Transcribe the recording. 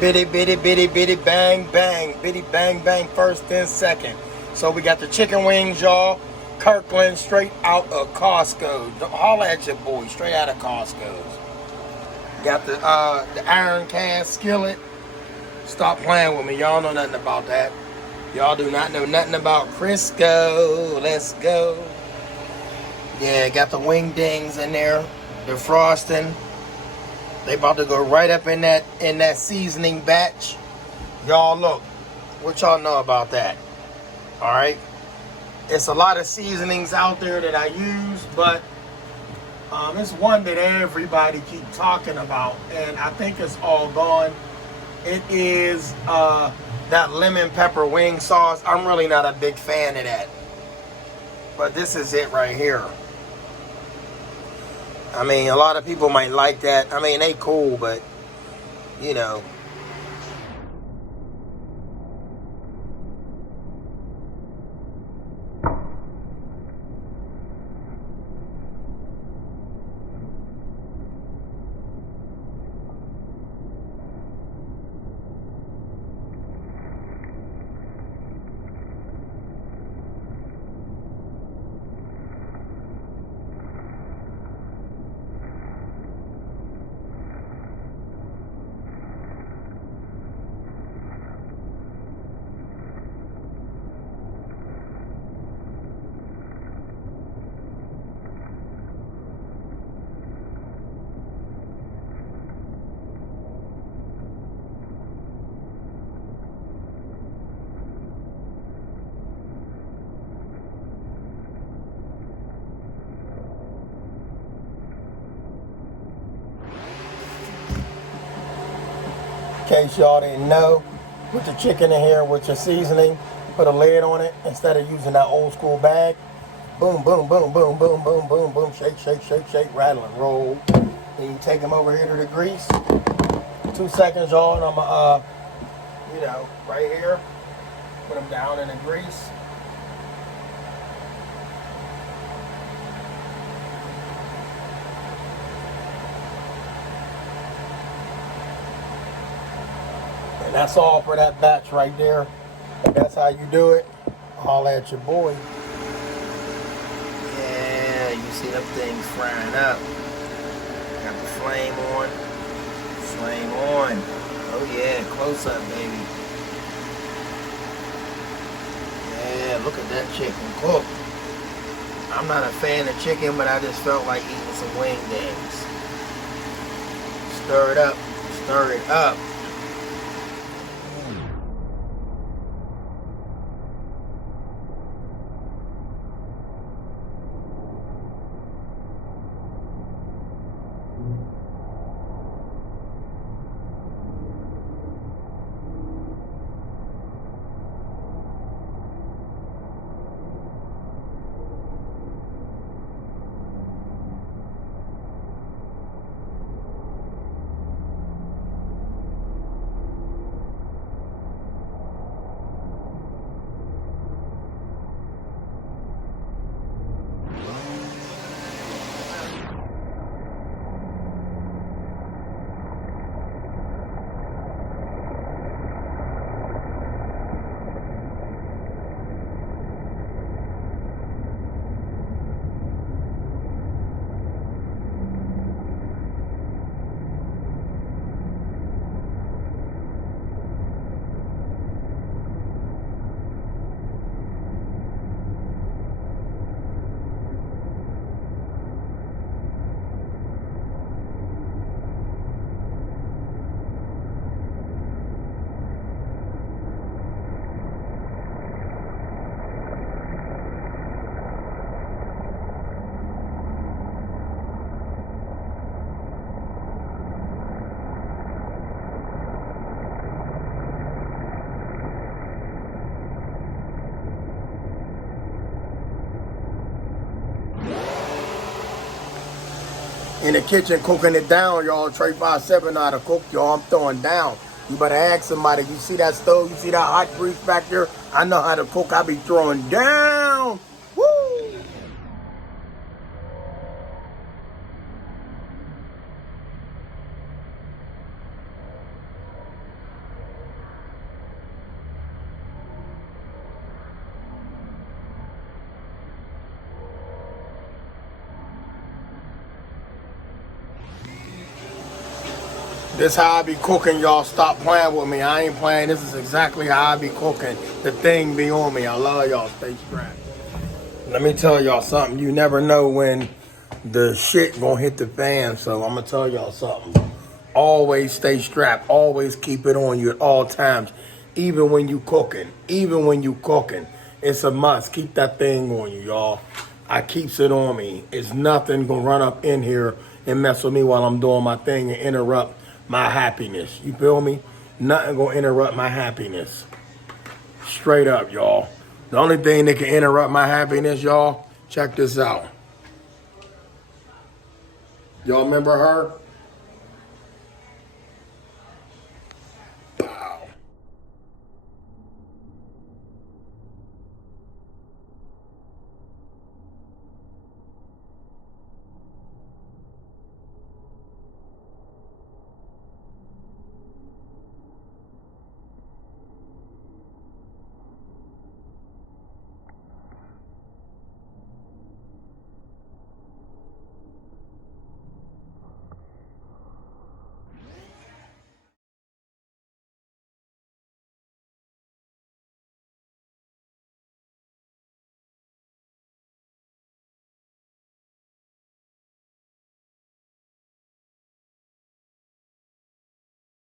Bitty, bitty, bitty, bitty, bang, bang. Bitty, bang, bang, first, then second. So we got the chicken wings, y'all. Kirkland, straight out of Costco. Holla at your boy, straight out of Costco's. Got the iron cast skillet. Stop playing with me. Y'all know nothing about that. Y'all do not know nothing about Crisco. Let's go. Yeah, got the wing dings in there. The frosting. They about to go right up in that seasoning batch. Y'all look. What y'all know about that? Alright. It's a lot of seasonings out there that I use, but it's one that everybody keep talking about, and I think it's all gone. It is that lemon pepper wing sauce. I'm really not a big fan of that, but this is it right here. I mean, a lot of people might like that. I mean, they cool, but you know. In case y'all didn't know, put the chicken in here with your seasoning, put a lid on it instead of using that old school bag. Boom, boom, boom, boom, boom, boom, boom, boom, shake, shake, shake, shake, rattle and roll. Then you take them over here to the grease. 2 seconds, y'all, and I'm right here, put them down in the grease. And that's all for that batch right there. That's how you do it. Holla at your boy. Yeah, you see them things frying up. Got the flame on. Flame on. Oh yeah, close up, baby. Yeah, look at that chicken cook. I'm not a fan of chicken, but I just felt like eating some wing dings. Stir it up. Stir it up. In the kitchen cooking it down, y'all. Trey 5-7 know how to cook, y'all. I'm throwing down. You better ask somebody. You see that stove? You see that hot grease back there? I know how to cook. I be throwing down. Woo! This how I be cooking, y'all. Stop playing with me. I ain't playing. This is exactly how I be cooking. The thing be on me. I love y'all. Stay strapped. Let me tell y'all something. You never know when the shit gonna hit the fan. So I'm gonna tell y'all something. Always stay strapped. Always keep it on you at all times. Even when you cooking. Even when you cooking. It's a must. Keep that thing on you, y'all. I keeps it on me. It's nothing gonna run up in here and mess with me while I'm doing my thing and interrupt my happiness. You feel me? Nothing gonna interrupt my happiness. Straight up, y'all. The only thing that can interrupt my happiness, y'all, check this out. Y'all remember her?